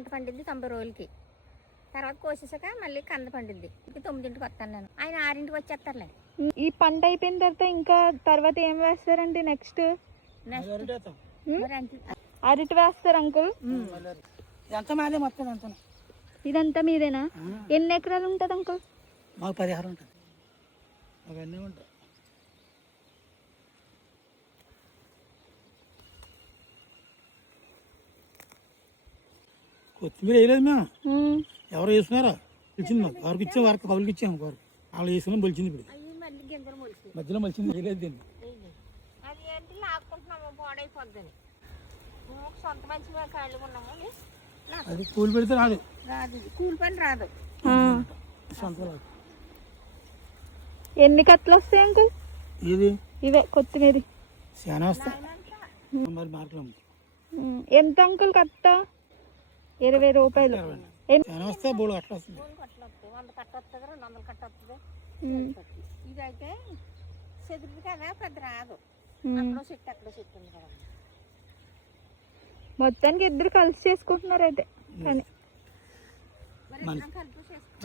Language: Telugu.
పంట పండిద్ది 90 రోజులకి. తర్వాత కోసేసాక మళ్ళీ కంద పండిద్ది. ఇది 9ంటికి వస్తాను నేను, ఆయన 6ంటికి వచ్చేస్తారులే. ఈ పంట అయిపోయిన తర్వాత ఇంకా తర్వాత ఏం వేస్తారండి? నెక్స్ట్ అరటి వేస్తారు అంకుల్. ఇదంతా మీదేనా? ఎన్ని ఎకరాలు ఉంటుంది అంకుల్? మాకు 16 ఉంటుంది. అవన్నీ ఉంటాయి. కొత్తిమీర వేయలేదు మేము. ఎవరు వేసుకున్నారా? ఇచ్చింది మాకు. ఎవరికి ఇచ్చాం? వారికి కౌలుకి ఇచ్చాము. వాళ్ళు వేసుకుని మొలిచింది. ఇప్పుడు మధ్యలో మొలిచింది. వేయలేదు దీన్ని. అది ఏంటి లాక్కుంటున్నాము పాడైపోద్దని. సొంత మంచి కాళ్ళు ఉన్నాము. అది కూలి పెడితే రాదు. కూలి పని రాదు. సొంత రాదు. ఎన్ని కట్టలు వస్తాయి అంకుల్? ఇది ఇవే కొత్తిమీర చాలా వస్తాయి. మరి మార్కులు ఎంత అంకుల్ కట్ట? 20 రూపాయలు. చాలా వస్తాయి. బోళ్ళు అట్లా వస్తుంది. 100 కట్ట వస్తుంది, 200 కట్ట వస్తుంది. ఇదైతే చెదురుది కదా, పెద్ద రాదు. అక్కడో చెట్టు ఉంది కదా. మొత్తానికి ఇద్దరు కలిసి చేసుకుంటున్నారు అయితే. కానీ మరి కలిపి చేసుకుంటాం.